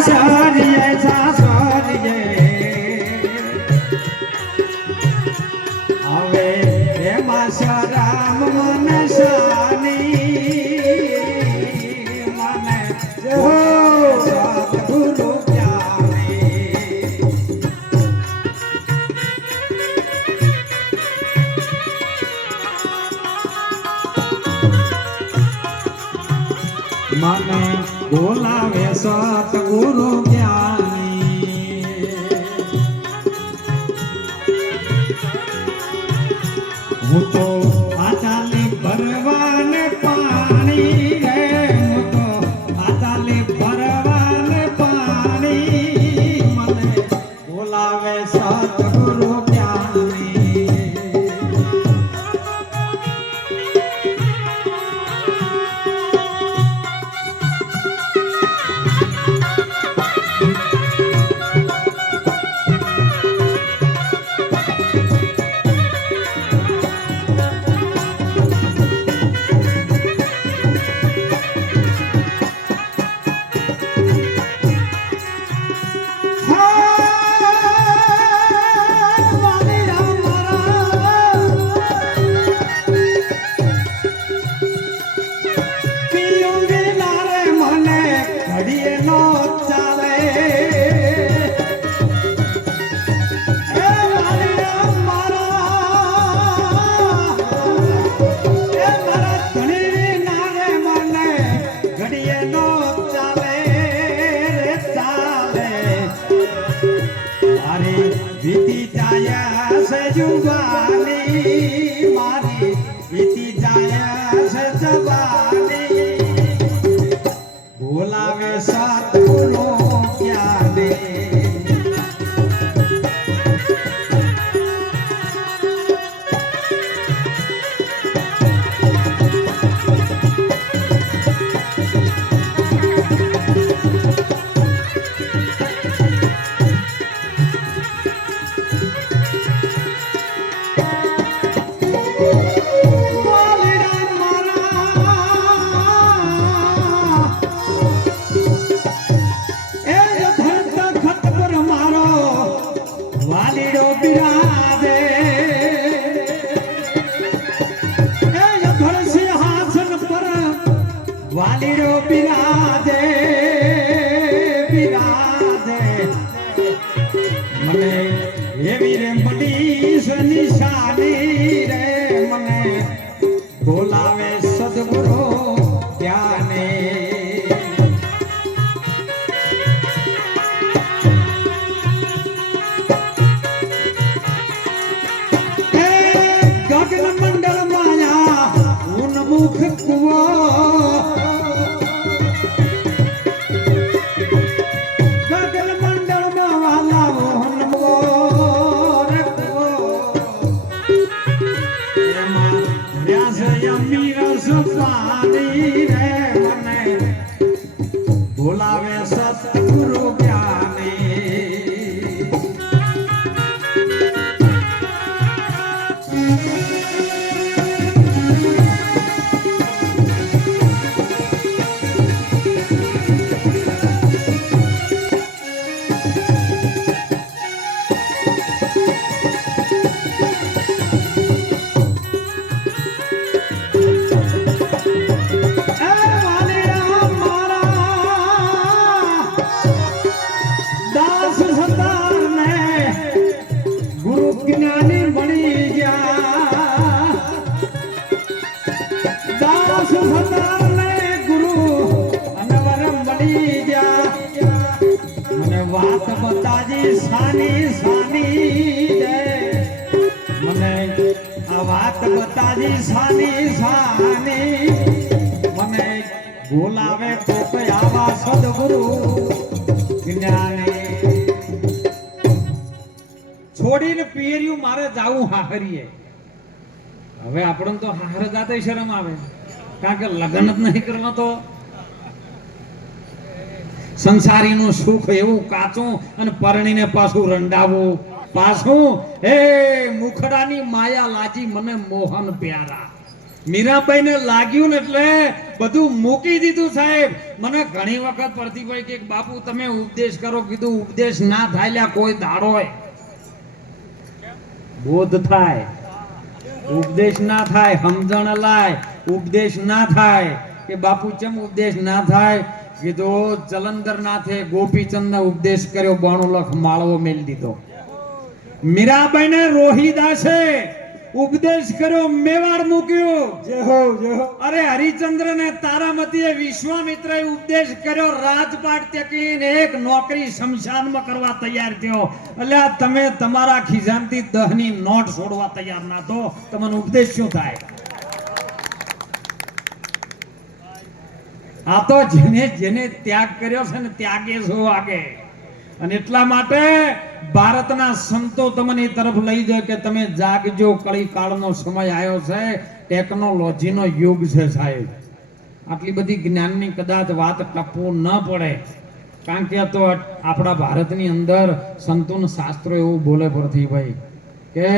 સાસરીએ સાસરીએ હવે એમાં શરામ મને શાની મને સદગુરુ મને બોલાવે સતગુરુ જ્ઞાની હું તો આચાલી ભરવાને પાણી રે હું તો આચાલી ભરવાને પાણી મને બોલાવે સતગુરુ જ્ઞાની વીતી જાય છે જુવાની મારી વીતી જાય છે જવાની બોલાવે સતગુરુ ક્યારે વાલીડો બિરાજે બિરાજે મને એવી રે મનીષ નિશાની રે મને બોલાવે સદગુરુ ત્યાને ગગન મંડળ માયા ઉન્મુખ કુવો બોલાવે સતગુરુ જ્ઞાની જ્ઞાની બની ગયા દાસ સદાને ગુરુ અનવર બની ગયા મને વાત બતાજી સાની સાની મને આ વાત બતાજી સાની સાની મને બોલાવે તો આવા સદગુરુ જ્ઞાની છોડીને પિયરિયું મારે જાવું હાહરીએ હવે આપણને તો હાહર જાતે શરમ આવે કારણ કે લગ્ન જ નહીં કરવા તો સંસારીનું સુખ એવું કાચું અને પરણીને પાછું રંડાવું પાછું એ મુખડાની માયા લાજી મને મોહન પ્યારા મીરાબાઈને લાગ્યું ને એટલે બધું મૂકી દીધું સાહેબ. મને ઘણી વખત પ્રતિભાઈ કે બાપુ તમે ઉપદેશ કરો, કીધું ઉપદેશ ના થાય લ્યા કોઈ દાડો બોધ થાય, ઉપદેશ ના થાય, સમજણ લાય, ઉપદેશ ના થાય. કે બાપુ ચમ ઉપદેશ ના થાય? કીધું જલંધર નાથે ગોપીચંદ ને ઉપદેશ કર્યો, 92 લાખ માળવો મેલી દીધો. મીરાબાઈને રોહિદાસે ઉપદેશ કર્યો, મેવાડ મૂક્યો. જય હો જય હો. અરે હરિચંદ્ર ને તારામતીએ વિશ્વામિત્રએ ઉપદેશ કર્યો, રાજપાટ ત્યજીને એક નોકરી શમશાનમાં કરવા તૈયાર થયો. એટલે તમે તમારા ખિજાનથી 10 ની નોટ છોડવા તૈયાર ના થો, તમને ઉપદેશ શું થાય? આ તો જેને જેને ત્યાગ કર્યો છે ને ત્યાગે છો આગે. અને એટલા માટે ભારતના સંતો તમને તરફ લઈ જાય કે તમે જાગજો, કળી કાળનો સમય આવ્યો છે, ટેકનોલોજીનો યુગ છે સાહેબ. આટલી બધી જ્ઞાનની કદાચ વાત ટપવું ન પડે, કારણ કે તો આપણા ભારતની અંદર સંતોના શાસ્ત્રો એવું બોલે પરથી ભાઈ કે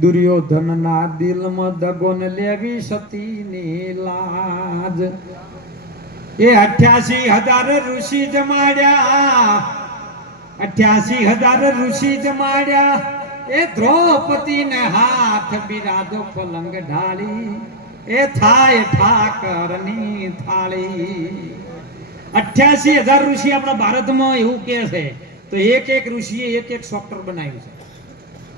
દુર્યોધનના દિલમાં દગો ને લેવી સતીની લાજ. એ 88,000 ઋષિ જમાડ્યા, 88,000 ઋષિ જમાડ્યા. એ દ્રૌપદી ને હાથ બિરાદો પલંગ ઢાળી, એ થાય ઠાકરની થાળી. 88,000 ઋષિ આપણા ભારતમાં એવું કે છે. તો એક એક ઋષિએ એક એક સોફ્ટવેર બનાવ્યું છે.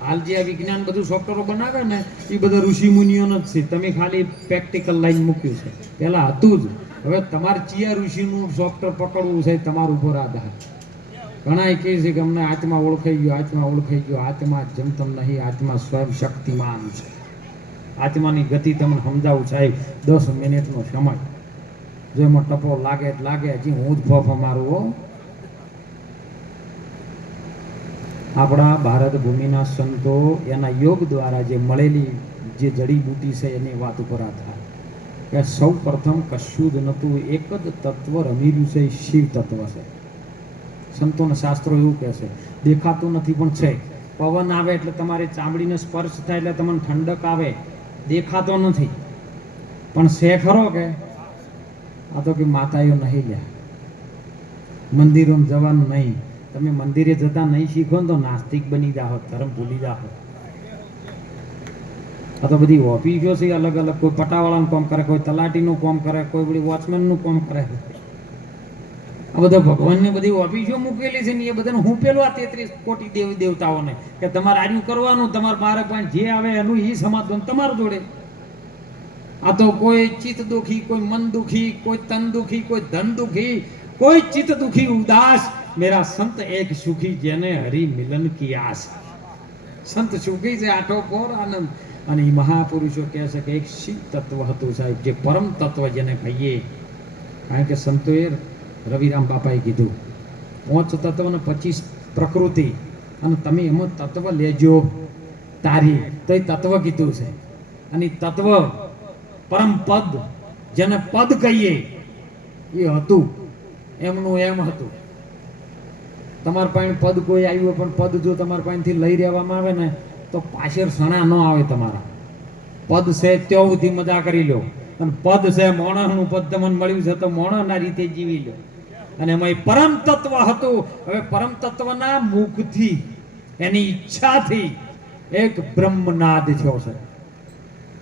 હાલ જે આ વિજ્ઞાન બધું સોફ્ટવેરો બનાવે ને એ બધા ઋષિ મુનિઓનો જ છે. તમે ખાલી પ્રેક્ટિકલ લાઈન મૂક્યું છે, પેલા હતું જ. હવે તમારે ચિયા ઋષિનું સોફ્ટવેર પકડવું છે તમારું ઉપર આધાર. ઘણા એ કહે છે કે અમને આત્મા ઓળખાઈ ગયો, આત્મા ઓળખાઈ ગયો. આત્મા જમતમ નહીં, આત્મા સ્વયં શક્તિમાન છે. આત્માની ગતિ તમને સમજાવું સાહેબ, 10 મિનિટનો સમય. જો એમાં ટપો લાગે લાગે, હજી હું જ ફોફો મારું હો. આપણા ભારત ભૂમિના સંતો એના યોગ દ્વારા જે મળેલી જે જડીબુટી છે એની વાત ઉપર આધાર કે સૌ પ્રથમ કશું જ નહોતું, એક જ તત્વ રમી રહ્યું છે, શિવ તત્વ છે. સંતોના શાસ્ત્રો એવું કહે છે, દેખાતું નથી પણ છે. પવન આવે એટલે તમારી ચામડીને સ્પર્શ થાય એટલે તમને ઠંડક આવે, દેખાતો નથી પણ છે ખરો કે? આ તો કે માતાઓ નહીં લ્યા, મંદિરોમાં જવાનું નહીં. તમે મંદિરે જતા નહીં શીખો ને તો નાસ્તિક બની જાઓ, ધર્મ ભૂલી જાઓ. આ તો બધી ઓફિસો છે અલગ અલગ, કોઈ પટાવાળાનું કામ કરે, કોઈ તલાટીનું કામ કરે, કોઈ બધી વોચમેનનું કામ કરે. આ બધા ભગવાનની બધી ઓફિસો મૂકેલી છે ને એ બધાને હું પેલું આ 33 કોટી દેવી દેવતાઓને કે તમારે આજુ કરવાનું, તમારા બાળક પાસે જે આવે એનું ઈ સમાધાન તમારું જોડે. આ તો કોઈ ચિત્ત દુખી, કોઈ મન દુખી, કોઈ તન દુખી, કોઈ ધન દુખી, કોઈ ચિત્ત દુખી ઉદાસ. મેરા સંત એક સુખી જેને હરિ મિલન કી આસ. સંત સુખી છે, આઠો કોર આનંદ. અને એ મહાપુરુષો કહે છે કે એક શિવ તત્વ હતું સાહેબ, જે પરમ તત્વ જેને કહીએ. કારણ કે સંતોએ રવિરામ બાપાએ કીધું 5 તત્વ ને 25 પ્રકૃતિ, અને તમે એમાં તત્વ લેજો તારી, તો એ તત્વ કીધું છે. અને તત્વ પરમ પદ જેને પદ કહીએ એ હતું, એમનું એમ હતું. તમારા પાસે પદ કોઈ આવ્યું પણ પદ જો તમારા પાસેથી લઈ રહેવામાં આવે ને તો પાછળ સણા ન આવે. તમારા પદ છે ત્યાં સુધી મજા કરી લો, અને પદ છે મોણસનું પદ તમને મળ્યું છે તો મોણસના રીતે જીવી લો. અને એમાં પરમ તત્વ હતું. હવે પરમ તત્વના મુખથી, એની ઈચ્છાથી એક બ્રહ્મનાદ થયો છે.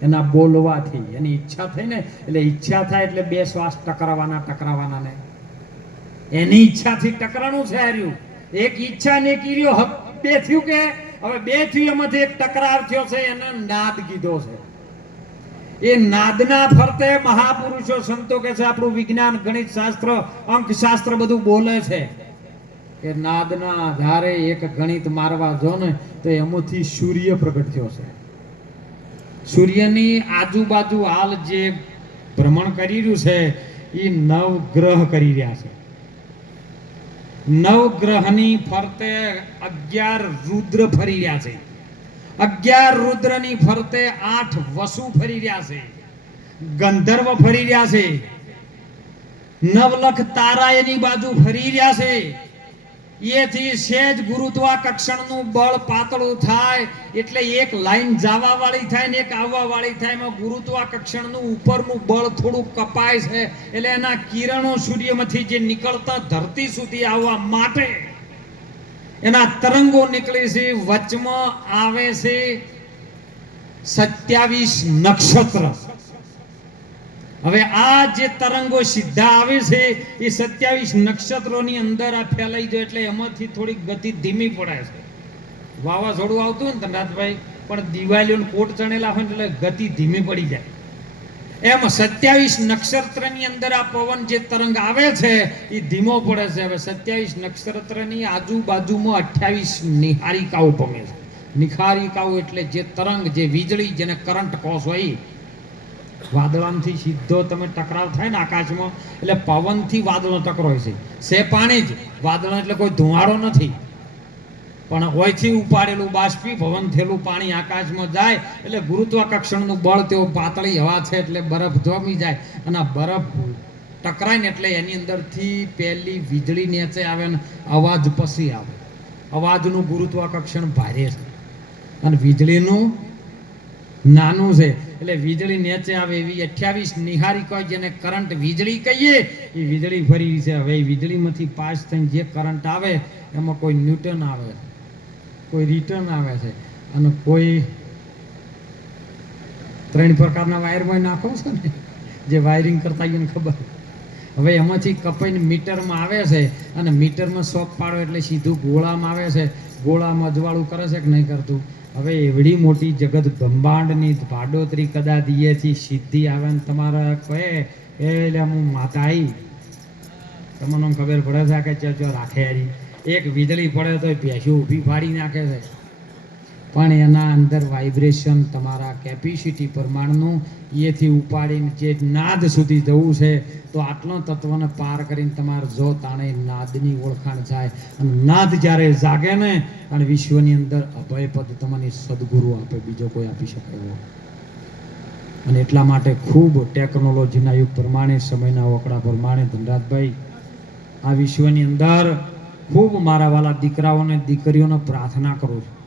એના બોલવાથી એની ઈચ્છા થઈ ને, એટલે ઈચ્છા થાય એટલે 2 શ્વાસ ટકરાવાના ને એની ઈચ્છાથી ટકરાણું છે. હાર્યું એક ઈચ્છા ને કીર્યો 2 થયું કે હવે 2 થયું, એમાંથી એક ટકરાર થયો છે, એને નાદ કીધો છે. એ નાદના ફરતે મહાપુરુષો સંતો કે છે, આપણું વિજ્ઞાન, ગણિત શાસ્ત્ર, અંક શાસ્ત્ર બધું બોલે છે કે નાદના આધારે એક ગણિત મારવા જો ને તો એમાંથી સૂર્ય પ્રગટ થયો છે. સૂર્યની આજુબાજુ હાલ જે ભ્રમણ કરી રહ્યું છે એ 9 ગ્રહ કરી રહ્યા છે. 9 ગ્રહની ફરતે 11 રુદ્ર ફરી રહ્યા છે. 11 રુદ્રની ફરતે 8 વસુ ફરી રહ્યા છે, ગંધર્વ ફરી રહ્યા છે, 9 લાખ તારા એની બાજુ ફરી રહ્યા છે. એથી સહેજ ગુરુત્વાકર્ષણનું બળ પાતળું થાય એટલે એક લાઈન જવા વાળી થાય ને એક આવવા વાળી થાય. એમાં ગુરુત્વાકર્ષણનું ઉપરનું બળ થોડું કપાય છે એટલે એના કિરણો સૂર્યમાંથી જે નીકળતા ધરતી સુધી આવવા માટે એના તરંગો નીકળે છે. વચમાં આવે છે 27 નક્ષત્ર. હવે આ જે તરંગો સીધા આવે છે એ 27 નક્ષત્રોની અંદર આ ફેલાઈ જાય એટલે એમાંથી થોડી ગતિ ધીમી પડે છે. વાવાઝોડું આવતું હોય ને ધનરાજભાઈ પણ દિવાળીઓને કોટ ચણેલા હોય એટલે ગતિ ધીમી પડી જાય. એમ 27 નક્ષત્રની અંદર આ પવન જે તરંગ આવે છે એ ધીમો પડે છે. હવે 27 નક્ષત્રની આજુબાજુમાં 28 નિહારિકાઓ પમે છે. નિહારિકાઓ એટલે જે તરંગ, જે વીજળી, જેને કરંટ કહો છો એ વાદળામાંથી સીધો તમે ટકરાવ થાય ને આકાશમાં એટલે પવનથી વાદળો ટકરાય છે. સે પાણી જ વાદળ એટલે કોઈ ધુમાડો નથી, પણ ઓયથી ઉપાડેલું બાષ્પી ભવન થયેલું પાણી આકાશમાં જાય એટલે ગુરુત્વાકર્ષણનું બળ તેઓ પાતળી હવા છે એટલે બરફ જામી જાય અને બરફ ટકરાય ને એટલે એની અંદરથી પહેલી વીજળી નીચે આવે ને અવાજ પછી આવે. અવાજનું ગુરુત્વાકર્ષણ ભારે છે અને વીજળીનું નાનું છે એટલે વીજળી નીચે આવે એવી 28 નિહારિકા જેને કરંટ વીજળી કહીએ એ વીજળી ફરી છે. હવે વીજળીમાંથી પાસ થઈને જે કરંટ આવે એમાં કોઈ ન્યૂટન આવે છે, કોઈ રિટર્ન આવે છે અને કોઈ 3 પ્રકારના વાયરમાં નાખો છે ને જે વાયરિંગ કરતા એને ખબર. હવે એમાંથી કપાઈને મીટરમાં આવે છે અને મીટરમાં શોક પાડો એટલે સીધું ગોળામાં આવે છે. ગોળામાં અજવાળું કરે છે કે નહીં કરતું. હવે એવડી મોટી જગત બ્રહ્માંડની ભાડોતરી કદાચ એથી સીધી આવે ને તમારા કહે એટલે હું માતા આવી તમને ખબર પડે છે કે ચો રાખે હારી એક વીજળી પડે તો ભેંસું ઊભી ફાડી નાખે છે. પણ એના અંદર વાઇબ્રેશન તમારા કેપેસિટી પ્રમાણનું એથી ઉપાડીને જે નાદ સુધી જવું છે તો આટલો તત્વને પાર કરીને તમારે જો તાણે નાદની ઓળખાણ થાય અને નાદ જ્યારે જાગે ને અને વિશ્વની અંદર અભય પદ તમને સદગુરુ આપે, બીજો કોઈ આપી શકે એવો. અને એટલા માટે ખૂબ ટેકનોલોજીના યુગ પ્રમાણે, સમયના ઓકડા પ્રમાણે ધનરાજભાઈ આ વિશ્વની અંદર ખૂબ મારા વાલા દીકરાઓને દીકરીઓને પ્રાર્થના કરું છું